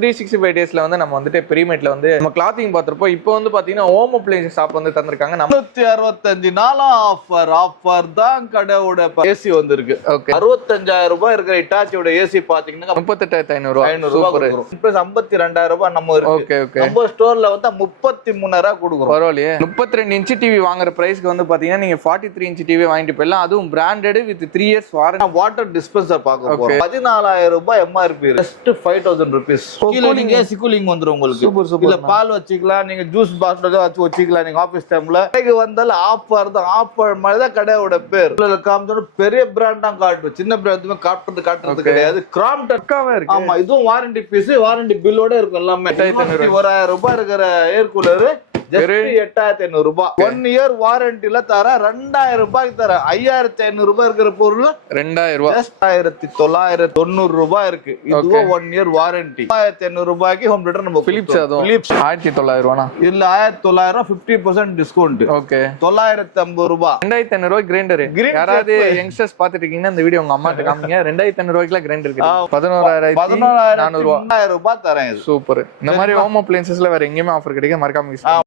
365 டேஸ்ல வந்து நம்ம வந்துட்டு பிரீமேட்ல வந்து நம்ம கிளாத்திங் பார்த்திருப்போம். இப்போ வந்து பாத்தீங்கன்னா ஹோம் அப்ளையன்ஸ் ஷாப் வந்து தந்திருக்காங்க. 365 நாளும் ஆஃபர் தான். கடையோட ஏசி வந்திருக்கு. ஓகே, 65,000 ரூபாய் இருக்கிற இட்டாச்சியோட ஏசி பாத்தீங்கன்னா 38,500 ரூபாய். 52,000 ரூபாய் நம்ம இருக்கு. Okay okay. நம்ம ஸ்டோர்ல வந்து 33,000 கொடுக்குறோம். பரவாயில்லையே. 32 இன்ச் டிவி வாங்குற பிரைஸ்க்கு வந்து பாத்தீங்கன்னா நீங்க 43 இன்ச் டிவி வாங்கிட்டு போயிடலாம். அதுவும் branded with 3 years warranty. Water dispenser பார்க்க போறோம். 14,000 ரூபாய் MRP, just 5,000 rupees. Cooling AC cooling வந்துரும் உங்களுக்கு. Super super. இல்ல பால் வச்சுக்கலாம், நீங்க ஜூஸ் பாட்டில் வச்சுக்கலாம். நீங்க ஆபீஸ் டைம்ல வந்தாலும் ஆஃபர் தான். ஆஃபர் மாதிரி தான் கடையோட பேர். காமிச்சோட பெரிய பிராண்ட் தான் காட்டுவோம். சின்ன பிராண்ட் எதுவுமே காட்டுறது கிடையாது. கிராம்ப்டன்காவே இருக்கு. ஆமா, இதுவும் வாரண்டி பீஸ், வாரண்டி பில்லோட இருக்கும் எல்லாமே. 1,000 ரூபாய் இருக்கிற ஏர் கூலர் 8,500 ரூபாய். 1 இயர் வாரண்டில தர 2,000 ரூபாய்க்கு தர. 5,500 ரூபாய் இருக்கிற பொருள் 2,000 ரூபாய். 1,990 ரூபாய் இருக்கு. இதுவும் 1 இயர் வாரண்டி. 5,500 ரூபாய்க்கு ஹோம் தியேட்டர் நம்ம பிலிப்ஸ். அதுவும் 1,900 ரூபாய். இல்ல 1,900 50% டிஸ்கவுண்ட். ஓகே, 950 ரூபாய். 2,500 ரூபாய் கிரைண்டர். யாராவது யங்ஸ்டர்ஸ் பாத்துட்டு இருக்கீங்கன்னா இந்த வீடியோ உங்க அம்மாட்ட காமிங்க. 2,500 ரூபாய்க்குல கிரைண்டர் இருக்கு. 11,400 ரூபாய் தரேன். சூப்பர். இந்த மாதிரி ஹோம் அப்ளையன்சஸ்ல வேற எங்கேயுமே ஆஃபர் கிடைக்க மறக்காம